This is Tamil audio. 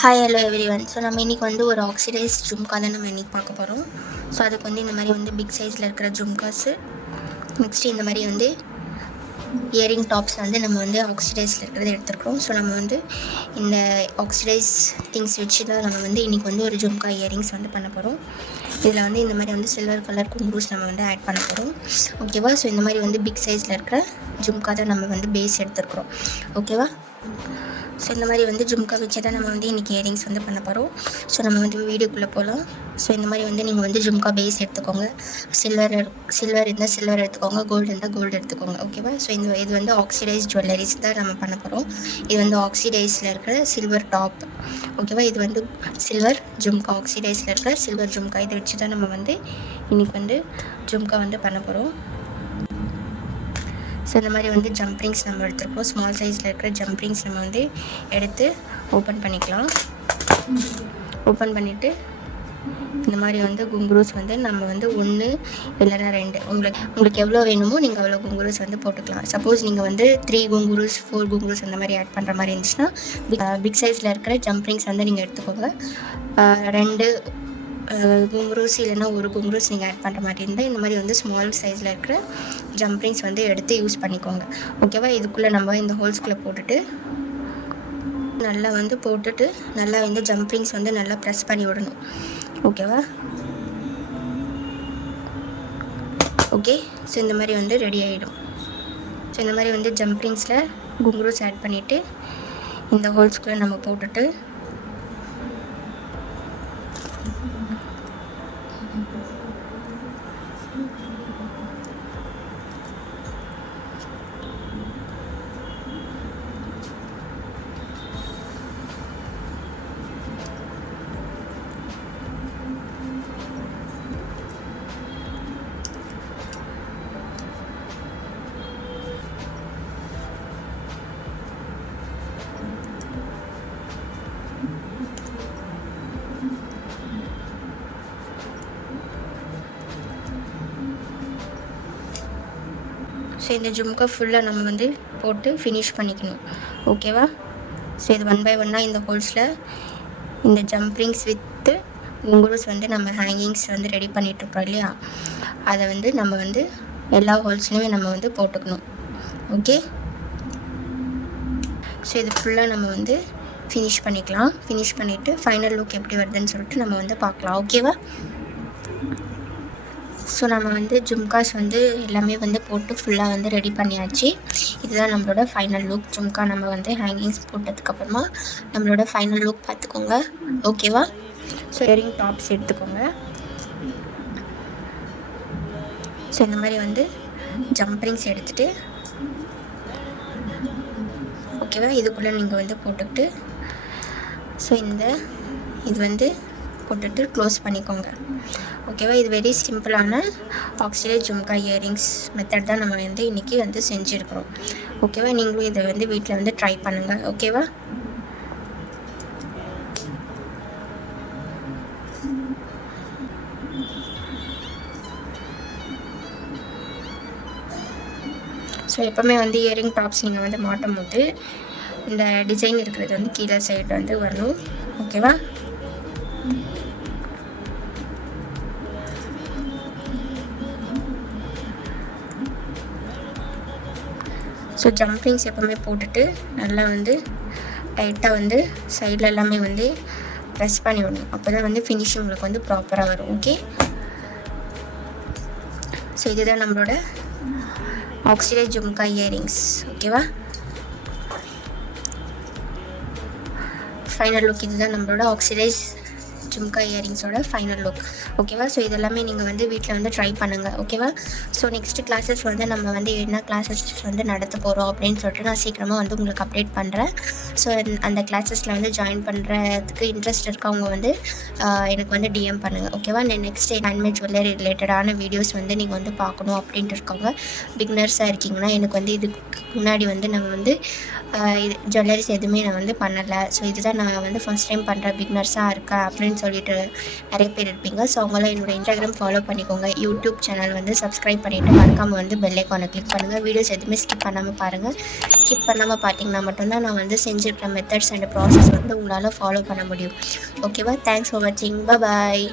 Hi hello everyone. ஸோ நம்ம இன்றைக்கி வந்து ஒரு ஆக்சிடைஸ் ஜும்கா தான் நம்ம இன்றைக்கி பார்க்க போகிறோம். ஸோ அதுக்கு வந்து இந்த மாதிரி வந்து பிக் சைஸில் இருக்கிற ஜும்காஸு, நெக்ஸ்ட்டு இந்த மாதிரி வந்து இயரிங் டாப்ஸ் வந்து நம்ம வந்து ஆக்சிடைஸில் இருக்கிறத எடுத்துருக்கோம். ஸோ நம்ம வந்து இந்த ஆக்சிடைஸ் திங்ஸ் வச்சு தான் நம்ம வந்து இன்றைக்கி வந்து ஒரு ஜும்கா இயரிங்ஸ் வந்து பண்ண போகிறோம். இதில் வந்து இந்த மாதிரி வந்து சில்வர் கலர் குங்குஸ் நம்ம வந்து ஆட் பண்ண போகிறோம். ஓகேவா? ஸோ இந்த மாதிரி வந்து பிக் சைஸில் இருக்கிற ஜும்கா தான் நம்ம வந்து பேஸ் எடுத்துருக்குறோம். ஓகேவா? ஸோ இந்த மாதிரி வந்து ஜும்கா வச்சு தான் நம்ம வந்து இன்றைக்கி இயரிங்ஸ் வந்து பண்ண போகிறோம். ஸோ நம்ம வந்து வீடியோக்குள்ளே போகலாம். ஸோ இந்த மாதிரி வந்து நீங்கள் வந்து ஜும்கா பேஸ் எடுத்துக்கோங்க. சில்வர் இருந்தால் சில்வர் எடுத்துக்கோங்க, கோல்டு இருந்தால் கோல்டு எடுத்துக்கோங்க. ஓகேவா? ஸோ இது வந்து ஆக்சிடைஸ் ஜுவல்லரிஸ் தான் நம்ம பண்ண போகிறோம். இது வந்து ஆக்சிடைஸில் இருக்கிற சில்வர் டாப். ஓகேவா? இது வந்து சில்வர் ஜும்கா, ஆக்சிடைஸில் இருக்கிற சில்வர் ஜும்கா. இதை வச்சு தான் நம்ம வந்து இன்றைக்கி வந்து ஜும்கா வந்து பண்ண போகிறோம். ஸோ இந்த மாதிரி வந்து ஜம்ப்ரிங்ஸ் நம்ம எடுத்துருக்கோம். ஸ்மால் சைஸில் இருக்கிற ஜம்ப்ரிங்ஸ் நம்ம வந்து எடுத்து ஓப்பன் பண்ணிக்கலாம். ஓப்பன் பண்ணிவிட்டு இந்த மாதிரி வந்து குங்குரூஸ் வந்து நம்ம வந்து 1 இல்லைனா 2 உங்களுக்கு எவ்வளோ வேணுமோ நீங்கள் அவ்வளோ குங்குரூஸ் வந்து போட்டுக்கலாம். சப்போஸ் நீங்கள் வந்து 3 குங்குரூஸ் 4 குங்குரூஸ் அந்த மாதிரி ஆட் பண்ணுற மாதிரி இருந்துச்சுன்னா பிக் சைஸில் இருக்கிற ஜம்ப்ரிங்ஸ் வந்து நீங்கள் எடுத்துக்கோங்க. 2 குங்குரூஸ் இல்லைனா 1 குங்குரூஸ் நீங்கள் ஆட் பண்ணுற மாதிரி இருந்தால் இந்த மாதிரி வந்து ஸ்மால் சைஸில் இருக்கிற ஜம்ப்ரிங்ஸ் வந்து எடுத்து யூஸ் பண்ணிக்கோங்க. ஓகேவா? இதுக்குள்ளே நம்ம இந்த ஹோல்ஸ்குள்ளே போட்டுட்டு நல்லா வந்து ஜம்ப்ரிங்ஸ் வந்து நல்லா ப்ரெஸ் பண்ணி விடணும். ஓகேவா? ஓகே. ஸோ இந்த மாதிரி வந்து ரெடி ஆகிடும். ஸோ இந்த மாதிரி வந்து ஜம்ப்ரிங்ஸில் குங்குரூஸ் ஆட் பண்ணிவிட்டு இந்த ஹோல்ஸ்குள்ளே நம்ம போட்டுட்டு ஸோ இந்த ஜும்கா ஃபுல்லாக நம்ம வந்து போட்டு ஃபினிஷ் பண்ணிக்கணும். ஓகேவா? ஸோ இது 1 பை 1 இந்த ஹோல்ஸில் இந்த ஜம்ப்ரிங்ஸ் வித்து குங்குரூஸ் வந்து நம்ம ஹேங்கிங்ஸ் வந்து ரெடி பண்ணிகிட்ருக்கோம் இல்லையா, அதை வந்து நம்ம வந்து எல்லா ஹோல்ஸ்லையுமே நம்ம வந்து போட்டுக்கணும். ஓகே. ஸோ இது ஃபுல்லாக நம்ம வந்து ஃபினிஷ் பண்ணிக்கலாம். ஃபினிஷ் பண்ணிவிட்டு ஃபைனல் லுக் எப்படி வருதுன்னு சொல்லிட்டு நம்ம வந்து பார்க்கலாம். ஓகேவா? ஸோ நம்ம வந்து ஜும்காஸ் வந்து எல்லாமே வந்து போட்டு ஃபுல்லாக வந்து ரெடி பண்ணியாச்சு. இதுதான் நம்மளோட ஃபைனல் லுக். ஜும்கா நம்ம வந்து ஹேங்கிங்ஸ் போட்டதுக்கப்புறமா நம்மளோட ஃபைனல் லுக் பார்த்துக்கோங்க. ஓகேவா? ஸோ இயரிங் டாப்ஸ் எடுத்துக்கோங்க. ஸோ இந்த மாதிரி வந்து ஜம்ப்ரிங்ஸ் எடுத்துகிட்டு ஓகேவா, இதுக்குள்ளே நீங்கள் வந்து போட்டுக்கிட்டு ஸோ இது வந்து போட்டுட்டு க்ளோஸ் பண்ணிக்கோங்க. ஓகேவா? இது வெரி சிம்பிளான ஆக்சிடைஸ் ஜும்கா இயரிங்ஸ் மெத்தட் தான் நம்ம வந்து இன்றைக்கி வந்து செஞ்சுருக்கிறோம். ஓகேவா? நீங்களும் இதை வந்து வீட்டில் வந்து ட்ரை பண்ணுங்கள். ஓகேவா? ஸோ எப்போவுமே வந்து இயரிங் டாப்ஸ் நீங்கள் வந்து மாட்டும் போது இந்த டிசைன் இருக்கிறது வந்து கீழே சைடு வந்து வரணும். ஓகேவா? ஸோ ஜம்ப்ரிங்ஸ் எப்போவுமே போட்டுட்டு நல்லா வந்து டைட்டாக வந்து சைடில் எல்லாமே வந்து ப்ரெஸ் பண்ணி விடணும். அப்போ தான் வந்து ஃபினிஷிங் உங்களுக்கு வந்து ப்ராப்பராக வரும். ஓகே. ஸோ இதுதான் நம்மளோட ஆக்சிடைஸ் ஜும்கா இயரிங்ஸ். ஓகேவா? ஃபைனல் லுக் இதுதான் நம்மளோட ஆக்சிடைஸ் ஜும்கா இயரிங்ஸோட ஃபைனல் லுக். ஓகேவா? ஸோ இதெல்லாமே நீங்கள் வந்து வீட்டில் வந்து ட்ரை பண்ணுங்கள். ஓகேவா? ஸோ நெக்ஸ்ட்டு கிளாஸஸ் வந்து நம்ம வந்து என்ன கிளாஸஸ் வந்து நடத்த போகிறோம் அப்படின்னு சொல்லிட்டு நான் சீக்கிரமாக வந்து உங்களுக்கு அப்டேட் பண்ணுறேன். ஸோ அந்த கிளாஸஸில் வந்து ஜாயின் பண்ணுறதுக்கு இன்ட்ரெஸ்ட் இருக்கவங்க வந்து எனக்கு வந்து டிஎம் பண்ணுங்கள். ஓகேவா? நெக்ஸ்ட் ஹேண்ட்மேட் ஜுவல்லரி ரிலேட்டடான வீடியோஸ் வந்து நீங்கள் வந்து பார்க்கணும் அப்படின்ட்டு இருக்கவங்க பிகினர்ஸாக இருக்கீங்கன்னா எனக்கு வந்து இதுக்கு முன்னாடி வந்து நம்ம வந்து இது ஜுவல்லரிஸ் எதுவுமே நான் வந்து பண்ணலை. ஸோ இதுதான் நான் வந்து ஃபஸ்ட் டைம் பண்ணுற பிகினர்ஸாக இருக்கேன் அப்படின்னு சொல்லிட்டு நிறைய பேர் இருப்பீங்க. ஸோ அவங்களாம் என்னோட இன்ஸ்டாகிராம் ஃபாலோ பண்ணிக்கோங்க. யூடியூப் சேனல் வந்து சப்ஸ்கிரைப் பண்ணிவிட்டு மறக்காமல் வந்து பெல் ஐக்கானை கிளிக் பண்ணுங்கள். வீடியோஸ் எதுவுமே ஸ்கிப் பண்ணாமல் பாருங்கள். ஸ்கிப் பண்ணாமல் பார்த்தீங்கன்னா மட்டும்தான் நான் வந்து செஞ்சுருக்கிற மெத்தட்ஸ் அண்ட் ப்ராசஸ் வந்து உங்களால் ஃபாலோ பண்ண முடியும். ஓகேவா? தேங்க்ஸ் ஃபார் வாட்சிங். பாய்.